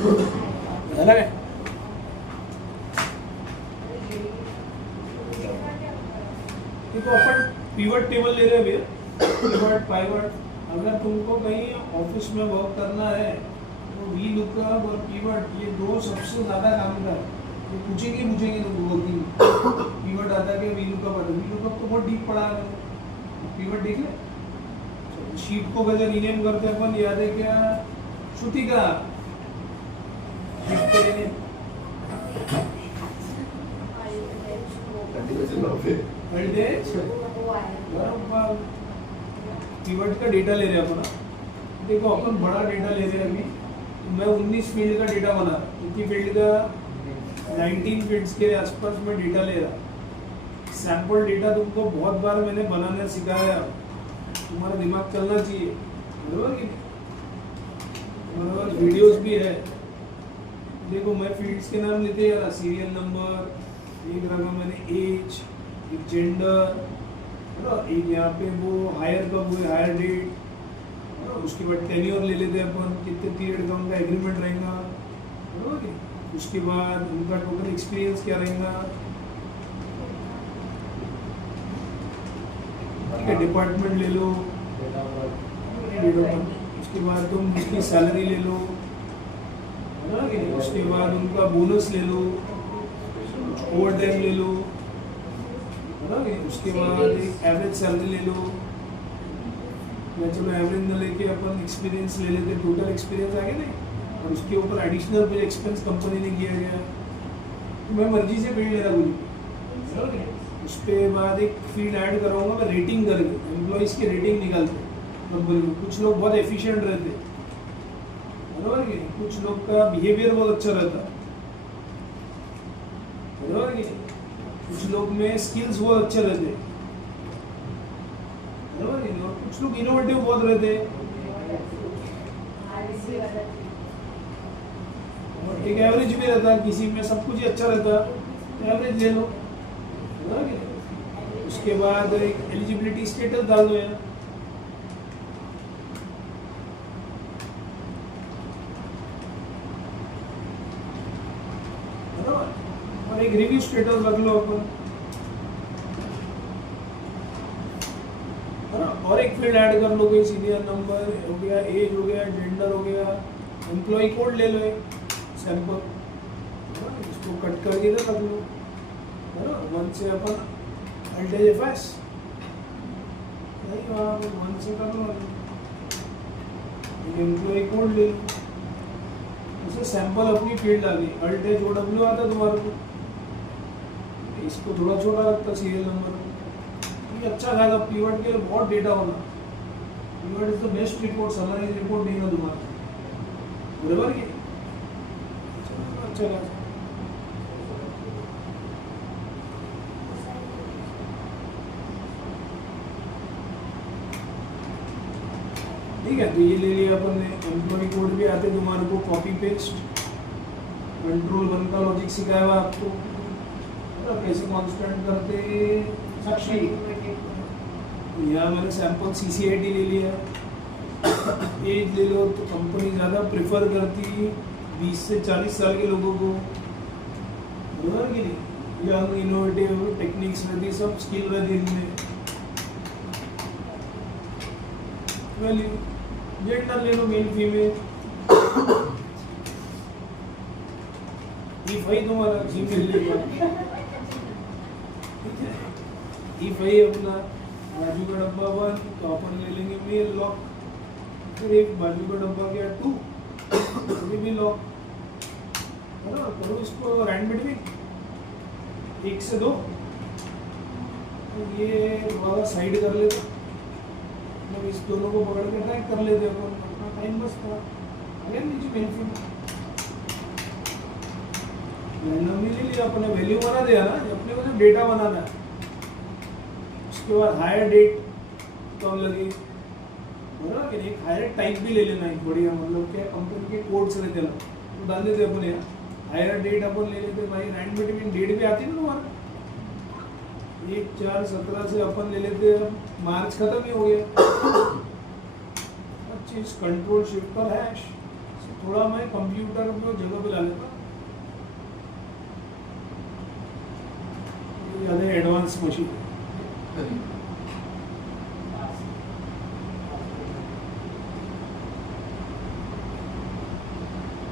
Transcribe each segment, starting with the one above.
अलग है। देखो अपन पिवट टेबल ले रहे हैं भैया, पिवट पाइवट। अगर तुमको कहीं ऑफिस में वर्क करना है तो वी लुकअप और पिवट ये दो सबसे ज्यादा काम का है। ये पूछेंगे तुमको वर्किंग पिवट आता है कि वी लुकअप आता है। वी लुकअप तो बहुत डीप पड़ा है, पिवट देख ले। शीट को कैसे रीनेम करते हैं अपन, याद है क्या? श्रुतिका पिवट का डेटा ले रहे हैं अपन। देखो अपन बड़ा डेटा ले रहे हैं अभी। मैं 19 फील्ड का डेटा बना, क्योंकि फील्ड का 19 फील्ड्स के आसपास में डेटा ले रहा। सैंपल डेटा तुमको बहुत बार मैंने बनाना सिखाया, तुम्हारा दिमाग चलना चाहिए, बरोबर कि हमारे पास वीडियोस भी है। देखो मैं फील्ड्स के नाम लेते यार, सीरियल नंबर, एक रखा मैंने एज, एक जेंडर, एक यहाँ पे वो हायर कब हुए, हायर डेट, उसके बाद टेन्योर ले लेते हैं अपन, कितने पीरियड का उनका एग्रीमेंट रहेगा, बरोबर। उसके बाद उनका टोटल एक्सपीरियंस क्या रहेगा, ठीक है। डिपार्टमेंट ले लो, उसके बाद तुम उसकी सैलरी ले लो, उसके बाद उनका बोनस ले लो, ओवर टाइम ले लो, उसके बाद एक एवरेज सैलरी ले लो। या चलो एवरेज न लेके अपन एक्सपीरियंस ले लेते, टोटल एक्सपीरियंस आगे नहीं, और उसके ऊपर एडिशनल कुछ एक्सपेंस कंपनी ने किया गया तो मैं मर्जी से फील्ड ले रहा हूँ। उसके बाद एक फील्ड ऐड कराऊंगा मैं, रेटिंग करके एम्प्लॉइज की रेटिंग निकालते कंपनी में। कुछ लोग बहुत एफिशिएंट रहते, बराबर कि कुछ लोग का बिहेवियर बहुत अच्छा रहता, बराबर कि कुछ लोग में स्किल्स बहुत अच्छे रहते, बराबर कि और कुछ लोग इनोवेटिव बहुत रहते। और एक एवरेज भी रहता, किसी में सब कुछ ही अच्छा रहता, एवरेज ले लो, बराबर कि। उसके बाद एक एलिजिबिलिटी स्टेटस डाल दो यार, और एक रिव्यू स्टेटस रख लो अपन, और एक फील्ड ऐड कर लो, कोई सीनियर नंबर हो गया, एज हो गया, जेंडर हो गया, एम्प्लॉय कोड ले लो एक सैंपल, इसको कट करके इधर रख लो, वन से अपन अल्टेज नहीं वहाँ वन से कर लो, एम्प्लॉय कोड ले लो, उसे सैंपल अपनी फील्ड आ गई। अल्टेज OW आता तुम्हारे को, इसको थोड़ा छोटा रखता सीरियल नंबर, ये अच्छा खासा पिवट के लिए बहुत डेटा होना। Pivot is the best report, summarise report नहीं है तुम्हारा, बराबर की। अच्छा खासा ठीक है। तो ये ले लिया अपन ने, एम्प्लॉय कोड भी आते तुम्हारे को, कॉपी पेस्ट, कंट्रोल 1 का लॉजिक सिखाया हुआ आपको, कैसे कांस्टेंट करते। साक्षी यहाँ मैंने सैंपल CCIT ले लिया। एज ले लो तो कंपनी ज़्यादा प्रेफर करती 20 से 40 साल के लोगों को, बराबर कि नहीं। यंग इनोवेटिव टेक्निक्स रहती, सब स्किल रहती इनमें। वैल्यू जेंडर ले लो, मेल फीमेल। ई भाई तुम्हारा फीमेल ले लो, ई भाई अपना बाजू का डब्बा 1 तो अपन ले लेंगे मेल लॉक, फिर एक बाजू का डब्बा क्या 2, ये भी लॉक, है ना। करो इसको रैंडम में 1 से 2, ये थोड़ा साइड कर लेते, मतलब इस दोनों को पकड़ के ट्रैक कर लेते अपन, अपना टाइम बस था। अगर नीचे मेल फीमेल रैंडमली ले लिया अपने, वैल्यू बना दिया ना, अपने को जो डेटा बनाना है। उसके बाद हायर डेट कब लगे, बराबर कि एक हायर टाइप भी ले लेना, एक बढ़िया, मतलब क्या कंपनी के कोड्स रहते ना, तो डाल देते अपन यहाँ। हायर डेट अपन ले लेते भाई, रैंडम डेट भी आती है ना तुम्हारा, 1/4/17 से अपन ले लेते हैं, मार्च खत्म ही हो गया। 25 कंट्रोल शिफ्ट पर हैश थोड़ा मैं कंप्यूटर को जगह पे ला लेता हूँ, ज़्यादा एडवांस मशीन।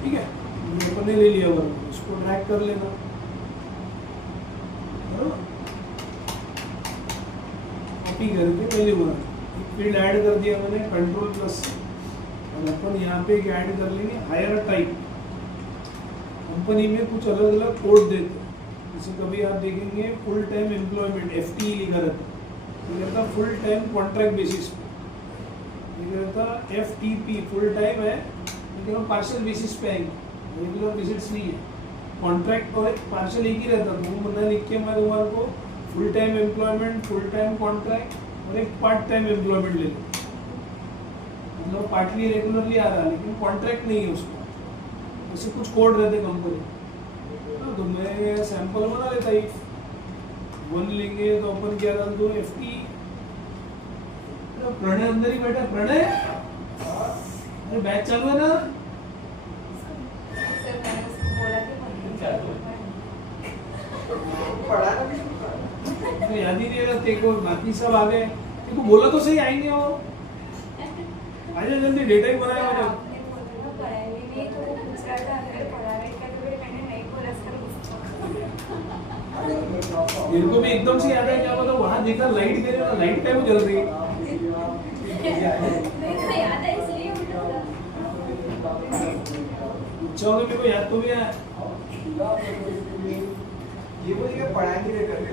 ठीक है, अपन ने ले लिया वर्ग, इसको ड्रैग कर लेना, कॉपी करके वैल्यू बना, फील्ड ऐड कर दिया मैंने कंट्रोल प्लस, और अपन यहाँ पे ऐड कर लेंगे हायर टाइप। कंपनी में कुछ अलग अलग कोड देते हैं, जैसे कभी आप देखेंगे फुल टाइम एम्प्लॉयमेंट FTE लिखा रहता है, ये रहता फुल टाइम कॉन्ट्रैक्ट बेसिस पे, ये रहता FTP फुल टाइम है लेकिन वो पार्शियल बेसिस पे आएंगे, रेगुलर बेसिस नहीं है। कॉन्ट्रैक्ट और पार्शियल एक ही रहता, दो बंदा लिख के मैं तुम्हारे को full time employment, full time contract और एक पार्ट टाइम एम्प्लॉयमेंट ले लेते, मतलब पार्टली रेगुलरली आ रहा है लेकिन कॉन्ट्रैक्ट नहीं है उसको, ऐसे कुछ कोड रहते कंपनी। तो मैं सैंपल बना लेता, इफ 1 लेंगे तो अपन क्या डाल दो FT, प्रणय अंदर ही बैठा, प्रणय अरे बैच चालू है ना, तो याद ही नहीं रहा तेरे को, बाकी सब आ गए, तेरे को बोला तो सही आएंगे, और आजा जल्दी, डेटा ही बनाया मैंने। मेरे को भी एकदम से याद है, क्या पता वहाँ देखा लाइट दे रहे, लाइट टाइम जल रही है, अच्छा होगा मेरे को याद तो भी है। ये बोलिए पढ़ाई नहीं करते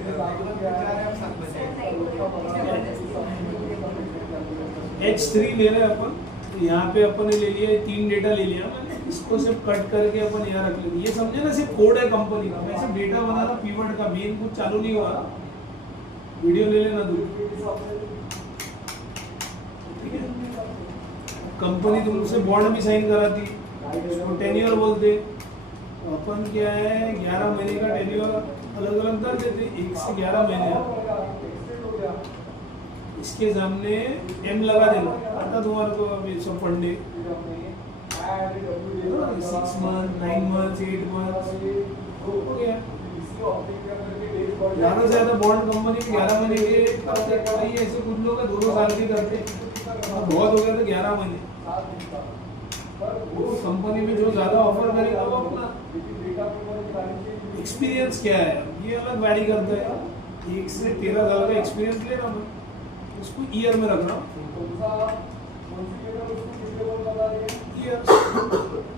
H3 ले रहे हैं अपन, तो यहाँ पे अपन ने ले लिया 3 डेटा ले लिया मैंने, इसको सिर्फ कट करके अपन यहाँ रख लेंगे। ये समझे ना, सिर्फ कोड है कंपनी का, मैं सिर्फ डेटा बना रहा पीवर्ड का, मेन कुछ चालू नहीं हो रहा। वीडियो ले लेना दूर, ठीक है। कंपनी तुमसे बॉन्ड भी साइन कराती, उसको टेन्योर बोलते, अपन क्या है 11 महीने का टेन्योर अलग अलग कर देते, 1 से 11 महीने। इसके सामने M लगा देना, आता तुम्हारे को अभी सब फंडे 6 मंथ 9 मंथ 8 मंथ हो गया। ज़्यादा से ज़्यादा बॉन्ड कंपनी में 11 महीने के करते, कई ऐसे कुछ लोग 2 साल के करते, बहुत हो गया तो 11 महीने। कंपनी में जो ज़्यादा ऑफर करेगा वो अपना एक्सपीरियंस क्या है ये अलग वैरी करता है। 1 से 13 साल का एक्सपीरियंस ले रहा मैं, उसको ईयर में रख रहा हूँ,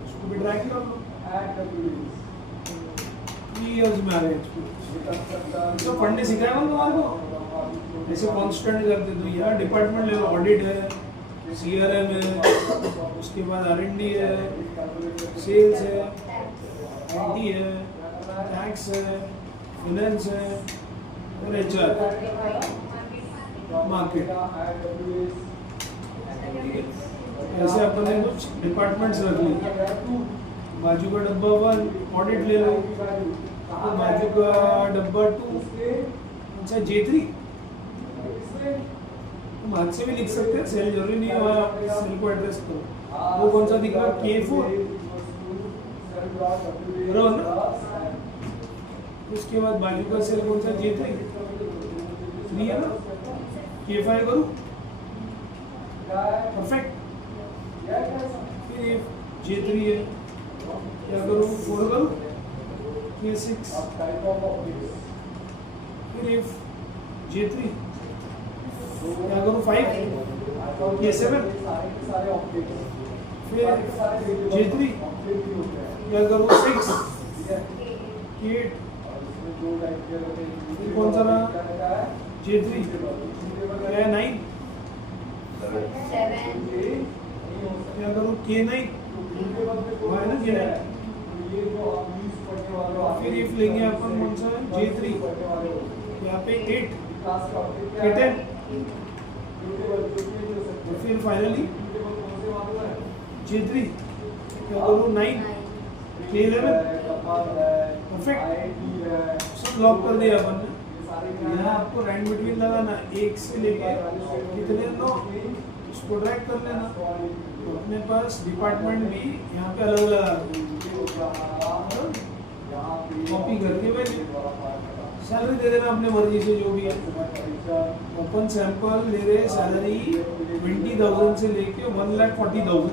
उसको भी ड्रैग कर लो, 3 इयर्स में आ रहे एक्सपीरियंस। तो फंडे सिखाएगा तुम्हारे को, ऐसे कॉन्स्टेंट करते तो यार डिपार्टमेंट ले लो, ऑडिट है, CRM है, उसके बाद R&D है, सेल्स है, IT है, टैक्स है, फाइनेंस है और HR मार्केट। ऐसे अपन ने कुछ डिपार्टमेंट्स रख लिए, बाजू का डब्बा 1 ऑडिट ले लो, तो बाजू का डब्बा 2 अच्छा J3, तुम हाथ से भी लिख सकते हैं, सेल जरूरी नहीं है सेल को एड्रेस करो। वो कौन सा दिख रहा है K4 बराबर ना, उसके बाद बाजू का सेल कौन सा J3 है ना, K5 करूँ, परफेक्ट। फिर J3 है, क्या करूँ 4 करूँ, K6, फिर J3 क्या करूँ 5, K7, फिर J3 क्या करूँ 6, K8, फिर कौन सा रहा J3 क्या है 9, क्या करूँ K9 है ना K9, फिर इफ लेंगे अपन कौन सा J3 यहाँ पे 8, K10, फिर फाइनली J3 क्या करूँ 9, K11, परफेक्ट। सब लॉक कर दिया अपन ने। यहाँ आपको रैंड बिटवीन लगाना 1 से लेके कितने 9, उसको ड्रैग कर लेना। तो अपने पास डिपार्टमेंट भी यहाँ पे अलग अलग कॉपी करके वैल्यू सैलरी दे देना अपने मर्जी से जो भी है। ओपन सैंपल ले रहे सैलरी 20,000 से लेके 1,40,000।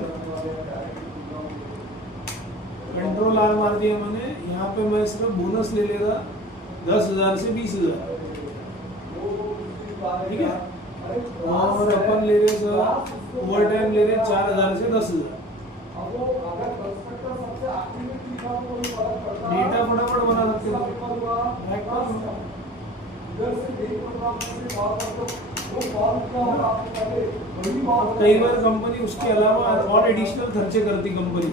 कंट्रोल आर मार दिया मैंने। यहाँ पे मैं सिर्फ बोनस ले लेगा 10,000 से 20,000, ठीक है। और अपन ले रहे सर ओवर टाइम ले रहे 4,000 से 10,000। डेटा फटाफट बना सकते हो। कई बार कंपनी उसके अलावा और एडिशनल खर्चे करती कंपनी,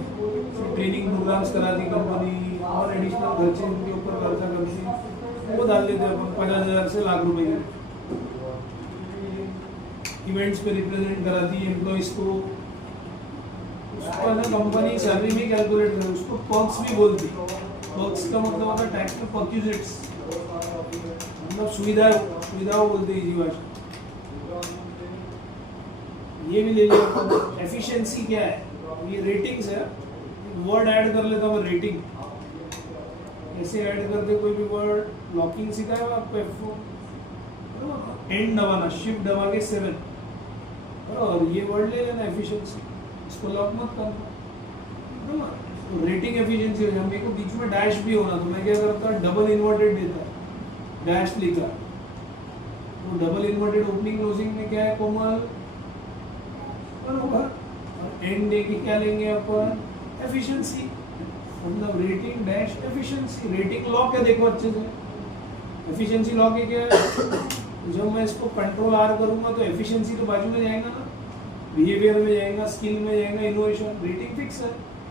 ट्रेनिंग प्रोग्राम्स कराती कंपनी और एडिशनल खर्चे उनके ऊपर खर्चा करती, वो डाल देते अपन 50,000 से लाख रुपए के। इवेंट्स पे रिप्रेजेंट कराती है एम्प्लॉइज को, उसका ना कंपनी सैलरी में कैलकुलेट करे, उसको पर्क्स भी बोलती। पर्क्स का मतलब होता है टैक्स में पर्क्यूजिट्स, मतलब सुविधाओं बोलते हैं इजी भाषा। ये भी ले लिया। एफिशिएंसी क्या है, ये रेटिंग्स है। वर्ड ऐड कर लेता हूँ रेटिंग। कैसे ऐड करते कोई भी वर्ड, लॉकिंग सिखाया है आपको F4, एंड दबाना, शिफ्ट दबा के 7, और ये वर्ड ले लेना एफिशिएंसी, इसको लॉक मत करना। तो रेटिंग एफिशिएंसी है। मेरे को बीच में डैश भी होना, तो मैं क्या करता, डबल इन्वर्टेड देता, डैश लिखा। तो डबल इन्वर्टेड ओपनिंग क्लोजिंग में क्या है कोमल, और एंड दे के क्या लेंगे अपन, एफिशिएंसी, मतलब rating dash efficiency. Rating lock है, देखो अच्छे से, एफिशिएंसी लॉक है क्या है। जब मैं इसको कंट्रोल आर करूंगा तो एफिशिएंसी तो बाजू में जाएगा ना, बिहेवियर में जाएगा, स्किल में जाएगा, इनोवेशन। रेटिंग फिक्स है,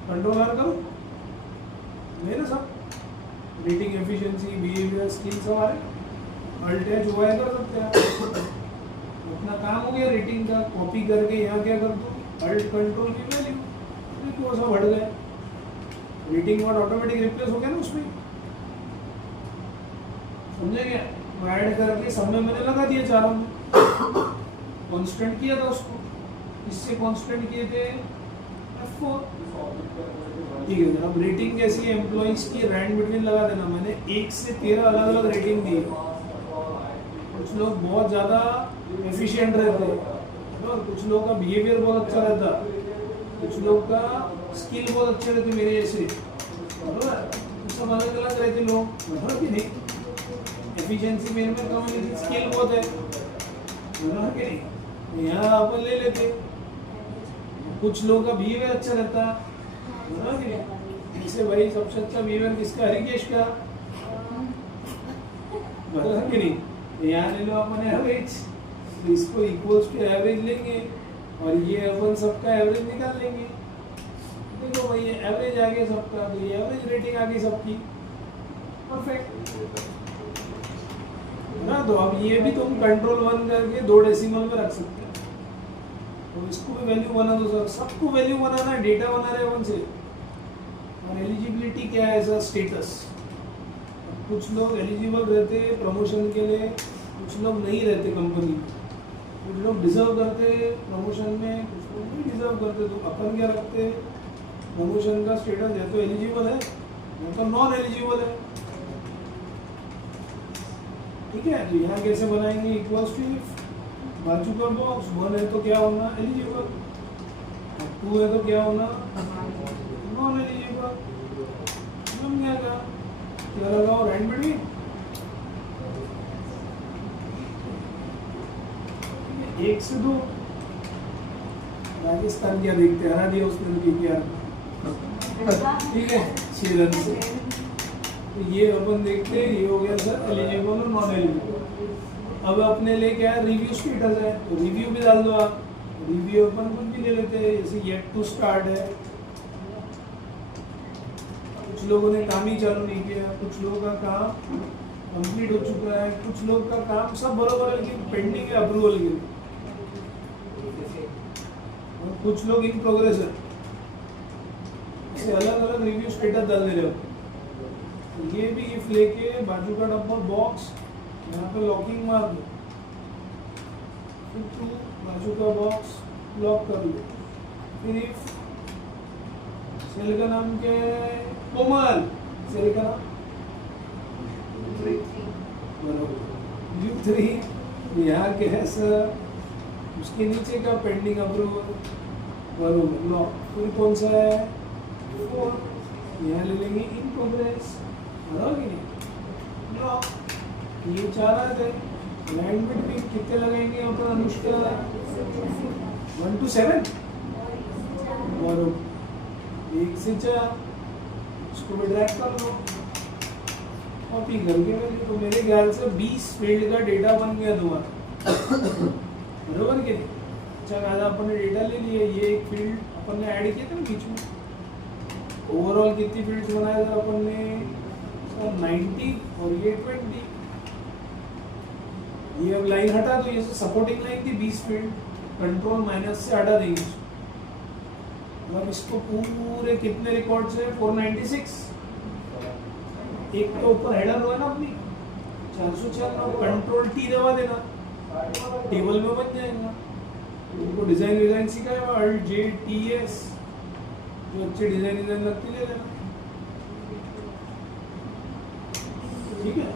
कंट्रोल आर करो मेरे सब, रेटिंग एफिशिएंसी बिहेवियर स्किल सब आ रहे। अल्ट एच ओ आई कर सकते हैं। अपना काम हो गया रेटिंग का। कॉपी करके यहाँ क्या कर दूँ, अल्ट कंट्रोल की वैल्यू, देखो सब बढ़ गए। रेटिंग वर्ड ऑटोमेटिक रिप्लेस हो गया ना उसमें, समझे क्या। ऐड करके सब में मैंने लगा दिया चारों में, कांस्टेंट किया था उसको, इससे कांस्टेंट किए थे F4, ठीक है। अब रेटिंग कैसी है, एम्प्लॉइज की रैंड बिटवीन लगा देना। मैंने 1 से 13 अलग अलग रेटिंग दी। कुछ लोग बहुत ज़्यादा एफिशिएंट रहते हैं और कुछ लोगों का बिहेवियर बहुत अच्छा रहता, कुछ लोग का स्किल बहुत अच्छे रहते मेरे जैसे, सब अलग अलग रहते लोग, मतलब कि नहीं। एफिशिएंसी मेरे में कम है, स्किल बहुत है, मतलब कि नहीं। यहाँ अपन ले लेते, कुछ लोगों का बिहेवियर अच्छा रहता, मतलब कि नहीं। जैसे भाई सबसे अच्छा बिहेवियर किसका, हरिकेश का, मतलब कि नहीं। यहाँ ले लो अपन एवरेज, तो इसको इक्वल्स टू एवरेज लेंगे और ये अपन सबका एवरेज निकाल लेंगे। देखो भाई ये एवरेज आ गया सबका, तो ये एवरेज रेटिंग आ गई सबकी, परफेक्ट ना। तो अब ये भी तुम कंट्रोल 1 करके 2 डेसिमल में रख सकते हैं। तो इसको भी वैल्यू बना दो सर, सबको वैल्यू बनाना है, डेटा बना रहे अपन से। और एलिजिबिलिटी क्या है, ऐसा स्टेटस। कुछ लोग एलिजिबल रहते प्रमोशन के लिए, कुछ लोग नहीं रहते कंपनी में, कुछ लोग डिजर्व करते प्रमोशन में, कुछ लोग नहीं डिजर्व करते। तो अपन क्या रखते, प्रमोशन का स्टेटस या तो एलिजिबल है या तो नॉन एलिजिबल है, ठीक है। तो यहाँ कैसे बनाएंगे, इक्वल्स टू बाजू का बॉक्स 1 है तो क्या होना, एलिजिबल, 2 है तो क्या होना, नॉन एलिजिबल। समझ गया क्या लगाओ, रैंड बिटवीन 1 से 2। राजस्थान क्या देखते, हरा दिया उसने KKR, ठीक है, 6 रन से। तो ये अपन देखते हैं, ये हो गया सर एलिजिबल और नॉन एलिजिबल। अब अपने लिए क्या है, रिव्यू स्टेटस है, तो रिव्यू भी डाल दो आप। रिव्यू अपन कुछ भी ले लेते हैं, जैसे येट टू स्टार्ट है, कुछ लोगों ने काम ही चालू नहीं किया, कुछ लोगों का काम कंप्लीट हो चुका है, कुछ लोग का काम सब बराबर है लेकिन पेंडिंग है अप्रूवल के लिए, और कुछ लोग इन प्रोग्रेस है। इसे अलग अलग रिव्यू स्टेटस डाल दे रहे हो। ये भी इफ लेके बाजू का डब्बा बॉक्स, यहाँ पे लॉकिंग मार दो, फिर टू बाजू का बॉक्स लॉक कर लो, फिर if सेल का नाम क्या है? कोमल। सेल का नाम बरोबर U3 यहाँ के है सर, उसके नीचे का पेंडिंग अप्रूवल बरोबर लॉ। फिर कौन सा है? 4 यहाँ ले लेंगे इन प्रोग्रेस बराबर कि नहीं लॉ। ये 4 आ गए। लाइन बिटवीन कितने लगाएंगे यहाँ पर अनुष्का? 1 to 7 बरोबर 1 से 4 इसको भी ड्रैग कर लो कॉपी करके मैंने, तो मेरे ख्याल से 20 फील्ड का डेटा बन गया तुम्हारा बरोबर के नहीं। अच्छा खासा अपन ने डेटा ले लिया, ये एक फील्ड अपन ने ऐड किया था ना बीच में। ओवरऑल कितनी फील्ड्स बनाया था अपन ने? सर 90 और ये 20। ये अब लाइन हटा दो, ये सपोर्टिंग लाइन थी 20 फील्ड, कंट्रोल माइनस से हटा देंगे। अब इसको पूरे कितने रिकॉर्ड्स है? 496। एक तो ऊपर हेडर रो है ना अपनी 404, कंट्रोल टी दबा देना, टेबल में बन जाएगा। उनको डिजाइन सिखाया हुआ अल्ट जे टी एस, जो अच्छे डिजाइन लगती ले लेना। ठीक है,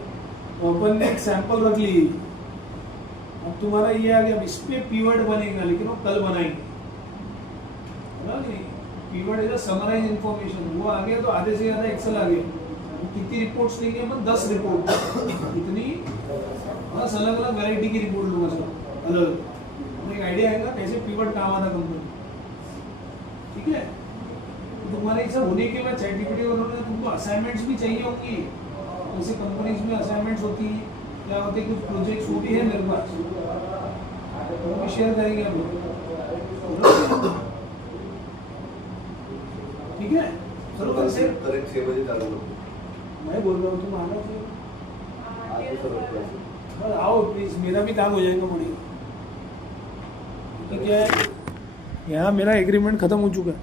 तो अपन ने एक सैंपल रख ली। अब तुम्हारा ये आ गया, अब इस पे पीवर्ड बनेगा, लेकिन वो कल बनाएंगे। पीवर्ड इज समराइज इंफॉर्मेशन, वो आ गया तो आधे से ज्यादा एक्सेल आ गया। कितनी रिपोर्ट्स लेंगे अपन? 10 रिपोर्ट। कितनी? बस अलग अलग वैरायटी की रिपोर्ट लूंगा सब अलग। एक आइडिया आएगा कैसे पीवर्ड काम आता कंपनी। ठीक है, तो तुम्हारे सब होने के बाद चैटजीपीटी वगैरह तुमको असाइनमेंट्स भी चाहिए होंगी, जैसे कंपनीज में असाइनमेंट्स होती है, क्या होते हैं कुछ प्रोजेक्ट्स वो भी है मेरे पास, वो भी शेयर करेंगे हम लोग। ठीक है, चलो कल से करेक्ट 6 बजे चालू करो। मैं बोल रहा हूँ तुम आना चाहिए। बस आओ प्लीज, मेरा भी काम हो जाएगा बढ़िया। ठीक है, यहाँ मेरा एग्रीमेंट खत्म हो चुका है।